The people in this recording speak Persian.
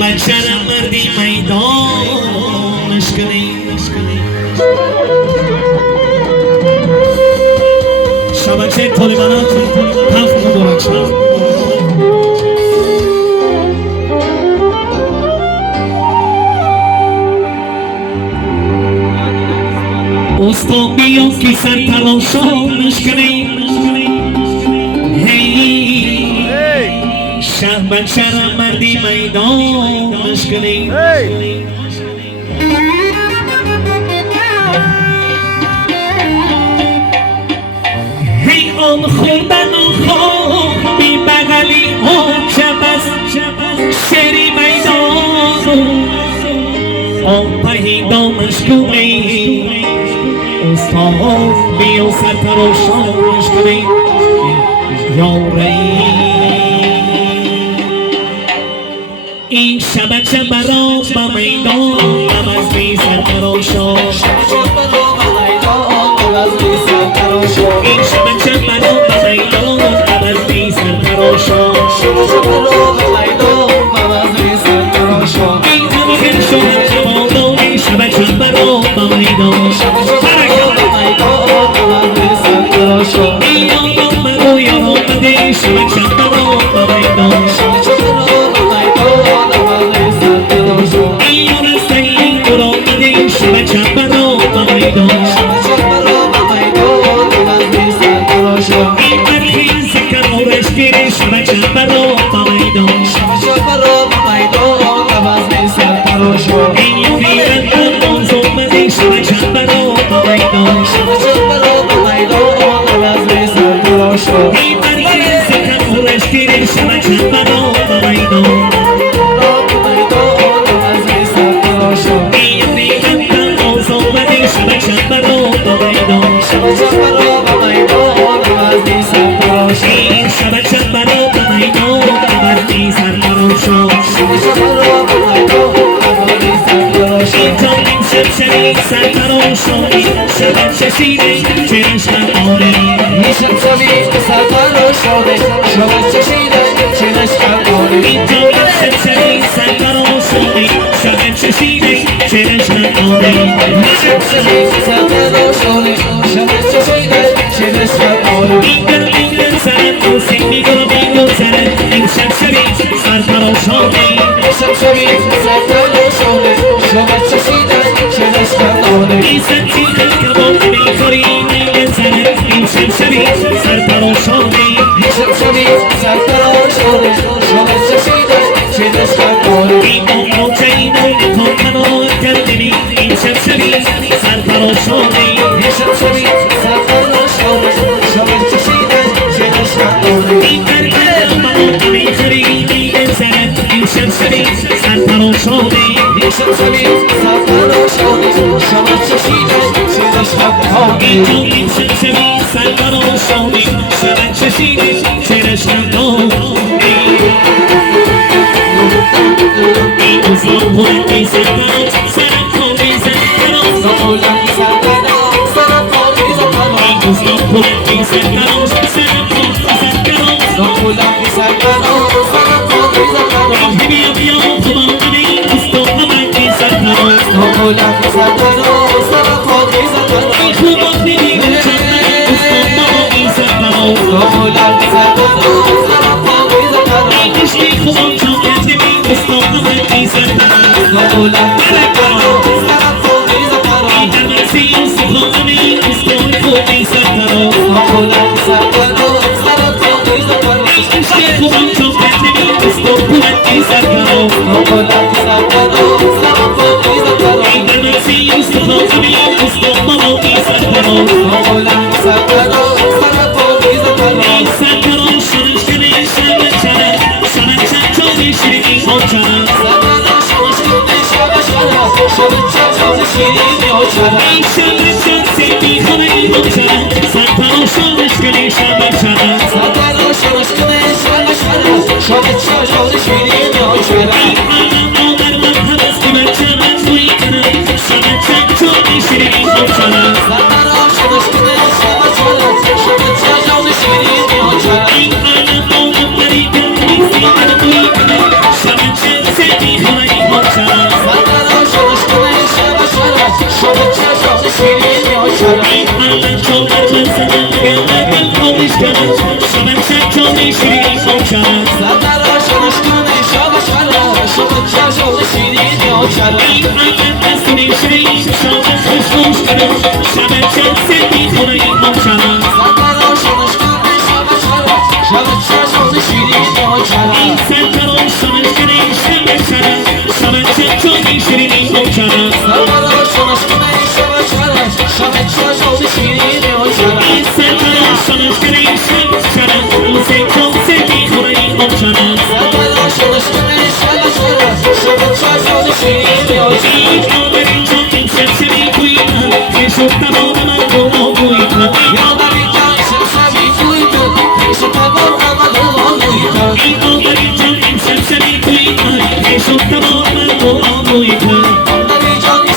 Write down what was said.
شرم مردی میدانش کنی شبکه طالبانات تخت مبارک شد استان بیان که سر تراشانش کنی شهبت شرم مردی میدانش کنی هی آن خوردن و خواب بی بغلی آن شبست شری میدان آن پهیدانش کنی استاد بیان سر تراشانش کنی یاری این شبکه برا با میدان نمازی سرتراشا این شبکه برا با میدان نمازی سرتراشا این همه شد جوانان این شبکه برا با میدان این یادم برو یار آمده شبکه برا با میدان Shut آشنا سندرا شدش کنه شب شرا شب چشم شیرین آشنا الان چون در زمان گلم خودش کنه شب چون شیرین آشنا سندرا شدش کنه شب شرا شب چشم شیرین آشنا الان دستیم شیرین شب خوش کنه شب سپید خونه آشنا سندرا شدش کنه شب شرا شب چشم شیرین آشنا سندرا شدش کنه شب شرا شب چون شیرین آشنا سندرا شدش کنه شب شرا شب چشم شیرین آشنا سندرا شدش کنه شب شرا چون سپید خونه آشنا سندرا شدش کنه شب شرا شب چشم شیرین آشنا یادمی جان شمشمی توی تو پیش تمام عمل آموی تو